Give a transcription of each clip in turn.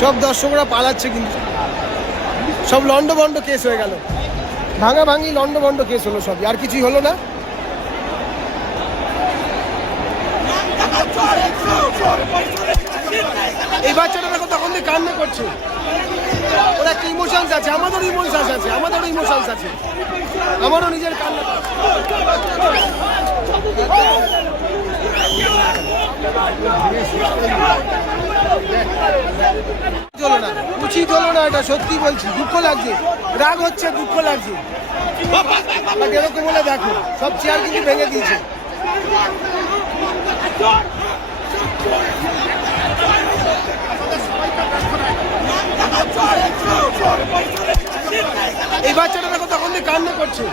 সব দর্শকরা পালাচ্ছে, কিন্তু সব লন্ডভন্ড কেস হয়ে গেল, ভাঙাভাঙি লন্ডভন্ড কেস হলো, সবই আর কিছুই হলো না। এই বাচ্চাটা দেখো তখন দিয়ে কান্না করছে, ওরা একটা ইমোশনস আছে, আমাদেরও ইমোশনস আছে, আমাদেরও ইমোশনস আছে, আমারও নিজের কান্না। চলো না, উচিত হলো না, এটা সত্যি বলছি, দুঃখ লাগছে, রাগ হচ্ছে, দুঃখ লাগছে। এরকম বলে দেখো সব চেয়ার কিন্তু ভেঙে দিয়েছে। এই বাচ্চাটা দেখো তখন দিয়ে কান্না করছে,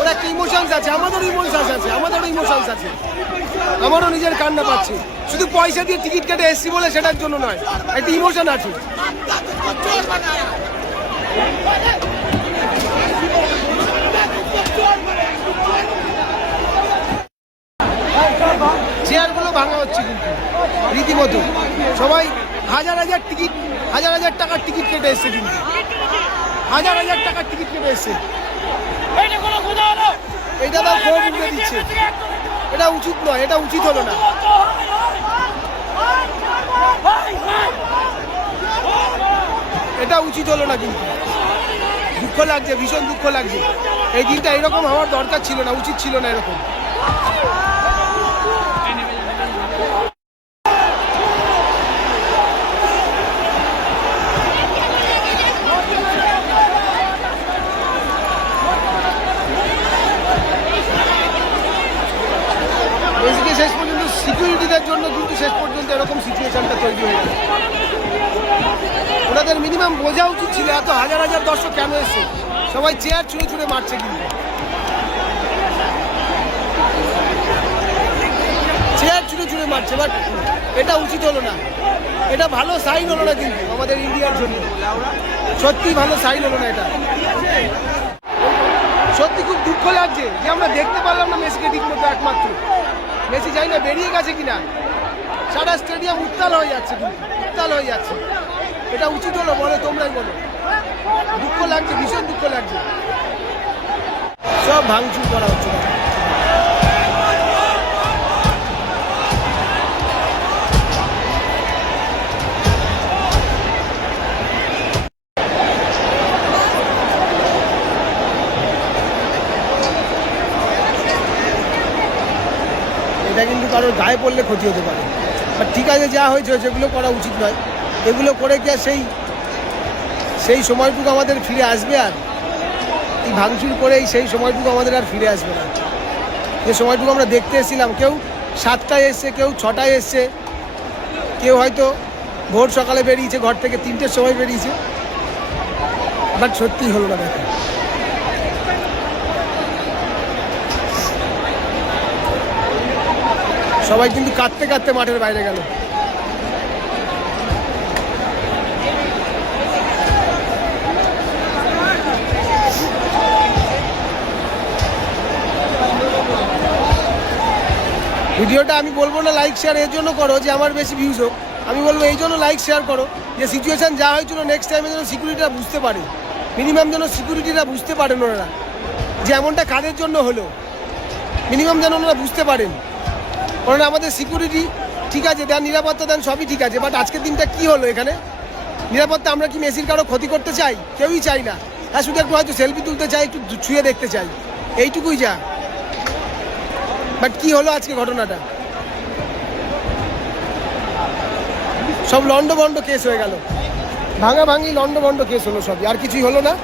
ওরা একটা ইমোশনস আছে, আমাদেরও ইমোশনস আছে, আমাদেরও ইমোশনস আছে, আমারও নিজের কান্না পাচ্ছে। শুধু পয়সা দিয়ে টিকিট কেটে এসছি বলে সেটার জন্য নয়, একটা ইমোশন আছে। চেয়ারগুলো ভাঙা হচ্ছে কিন্তু রীতিমতো, সবাই হাজার হাজার টিকিট, হাজার হাজার টাকার টিকিট কেটে এসছে, কিন্তু হাজার হাজার টাকার টিকিট কেটে এসছে। এটা তাও ক্ষোভ উঠে দিচ্ছে, এটা উচিত নয়, এটা উচিত হলো না। এটা উচিত হলো না, কিন্তু দুঃখ লাগছে, ভীষণ দুঃখ লাগছে। এই দিনটা এরকম হওয়ার দরকার ছিল না, উচিত ছিল না এরকম। শেষ পর্যন্ত সিকিউরিটিদের জন্য কিন্তু শেষ পর্যন্ত এরকম সিচুয়েশনটা তৈরি হয়ে গেল। ওনাদের মিনিমাম বোঝা উচিত ছিল এত হাজার হাজার দর্শক কেন এসছে, সবাই চেয়ার ছুঁড়ে ছুঁড়ে মারছে, কিন্তু চেয়ার ছুঁড়ে ছুঁড়ে মারছে, বাট এটা উচিত হলো না, এটা ভালো সাইন হলো না কিন্তু আমাদের ইন্ডিয়ার জন্য, সত্যি ভালো সাইন হলো না এটা। সত্যি খুব দুঃখ লাগছে যে আমরা দেখতে পারলাম না মেসিকে ঠিক মতো, একমাত্র মেসি যাই না বেরিয়ে গেছে কিনা, সারা স্টেডিয়াম উত্তাল হয়ে যাচ্ছে, কিন্তু উত্তাল হয়ে যাচ্ছে। এটা উচিত হলো বলো, তোমরাই বলো। দুঃখ লাগছে, ভীষণ দুঃখ লাগছে, সব ভাঙচুর করা হচ্ছে। এটা কিন্তু কারোর গায়ে পড়লে ক্ষতি হতে পারে, আর ঠিক আছে যা হয়েছে যেগুলো করা উচিত নয়, এগুলো করে কি আর সেই সময়টুকু আমাদের ফিরে আসবে? আর এই ভাঙচুর করে সেই সময়টুকু আমাদের আর ফিরে আসবে না, যে সময়টুকু আমরা দেখতে এসেছিলাম। কেউ 7টায় এসছে, কেউ 6টায় এসছে, কেউ হয়তো ভোর সকালে বেরিয়েছে, ঘর থেকে 3টের সময় বেরিয়েছে, বাট সত্যি হলো না। দেখো সবাই কিন্তু কাঁদতে কাঁদতে মাঠের বাইরে গেল। ভিডিওটা আমি বলবো না লাইক শেয়ার এর জন্য করো যে আমার বেশি ভিউজ হোক, আমি বলবো এই জন্য লাইক শেয়ার করো যে সিচুয়েশান যা হয়েছিল নেক্সট টাইমে যেন সিকিউরিটিরা বুঝতে পারে, মিনিমাম যেন সিকিউরিটিরা বুঝতে পারেন ওনারা যে এমনটা কাদের জন্য হলো, মিনিমাম যেন ওনারা বুঝতে পারেন। কারণ আমাদের সিকিউরিটি ঠিক আছে, দেন নিরাপত্তা দেন, সবই ঠিক আছে, বাট আজকের দিনটা কি হলো এখানে? নিরাপত্তা আমরা কি মেসির কারো ক্ষতি করতে চাই? কেউই চাই না, হ্যাঁ শুধু একটু হয়তো সেলফি তুলতে চাই, একটু ছুঁয়ে দেখতে চাই, এইটুকুই যা। বাট কি হলো আজকে ঘটনাটা? সব লন্ডভন্ড কেস হয়ে গেল, ভাঙাভাঙি লন্ডভন্ড কেস হলো, সবই আর কিছুই হলো না।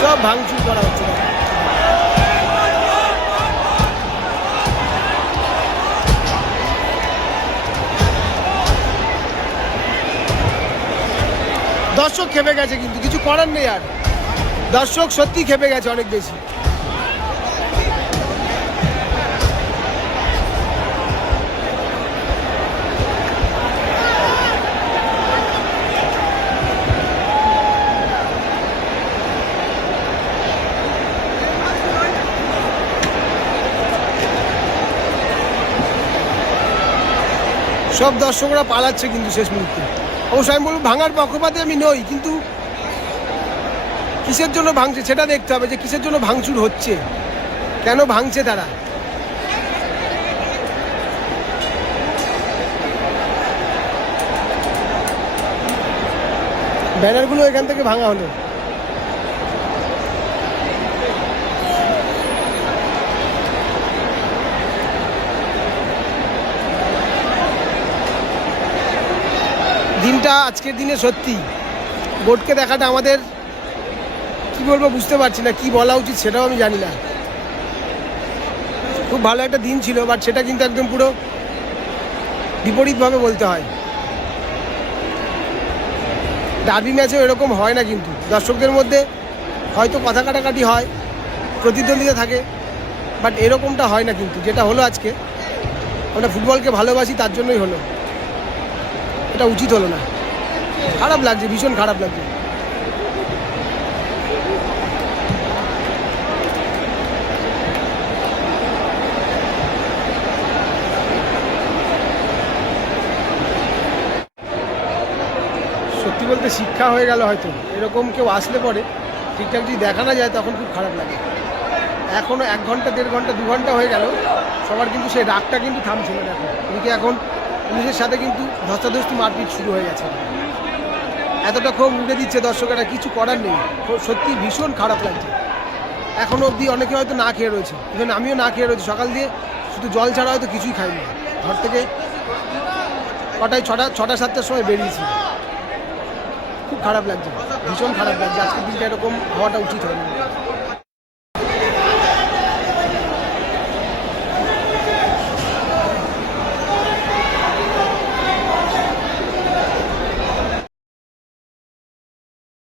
সব ভাঙচুর করা হচ্ছে। দর্শক খেপে গেছে, কিন্তু কিছু করার নেই আর, দর্শক সত্যি খেপে গেছে অনেক বেশি। সব দর্শকরা পালাচ্ছে কিন্তু শেষ মুহূর্তে। অবশ্য আমি বলবো ভাঙার পক্ষপাতে আমি নই, কিন্তু কিসের জন্য ভাঙছে সেটা দেখতে হবে, যে কিসের জন্য ভাঙচুর হচ্ছে, কেন ভাঙছে তারা। ব্যানারগুলো এখান থেকে ভাঙা হলো। দিনটা আজকের দিনে সত্যি বোর্ডকে দেখাটা আমাদের কি বলবো বুঝতে পারছি না, কি বলা উচিত সেটাও আমি জানি না। খুব ভালো একটা দিন ছিল, বাট সেটা কিন্তু একদম পুরো বিপরীতভাবে বলতে হয়। ডার্বি ম্যাচেও এরকম হয় না, কিন্তু দর্শকদের মধ্যে হয়তো কথা কাটাকাটি হয়, প্রতিদ্বন্দ্বিতা থাকে, বাট এরকমটা হয় না কিন্তু যেটা হলো আজকে। আমরা ফুটবলকে ভালোবাসি, তার জন্যই হলো, এটা উচিত হলো না। খারাপ লাগছে, ভীষণ খারাপ লাগছে। সত্যি বলতে শিক্ষা হয়ে গেল হয়তো, এরকম কেউ আসলে পরে ঠিকঠাক যদি দেখা না যায় তখন খুব খারাপ লাগে। এখনও 1 ঘন্টা 1.5 ঘন্টা 2 ঘন্টা হয়ে গেল, সবার কিন্তু সেই রাগটা কিন্তু থামছিল না। এদিকে এখন পুলিশের সাথে কিন্তু ধস্তাধস্তি মারপিট শুরু হয়ে গেছে। এতটা ক্ষোভ উঠে দিচ্ছে দর্শকেরা, কিছু করার নেই। সত্যি ভীষণ খারাপ লাগছে। এখনও অবধি অনেকে হয়তো না খেয়ে রয়েছে, ইভেন আমিও না খেয়ে রয়েছি। সকাল দিয়ে শুধু জল ছাড়া হয়তো কিছুই খাইনি। ঘর থেকে কটায় 6টা 7টার সময় বেরিয়েছি। খুব খারাপ লাগছে, ভীষণ খারাপ লাগছে। আজকের দিনটা এরকম হওয়াটা উচিত হয়নি।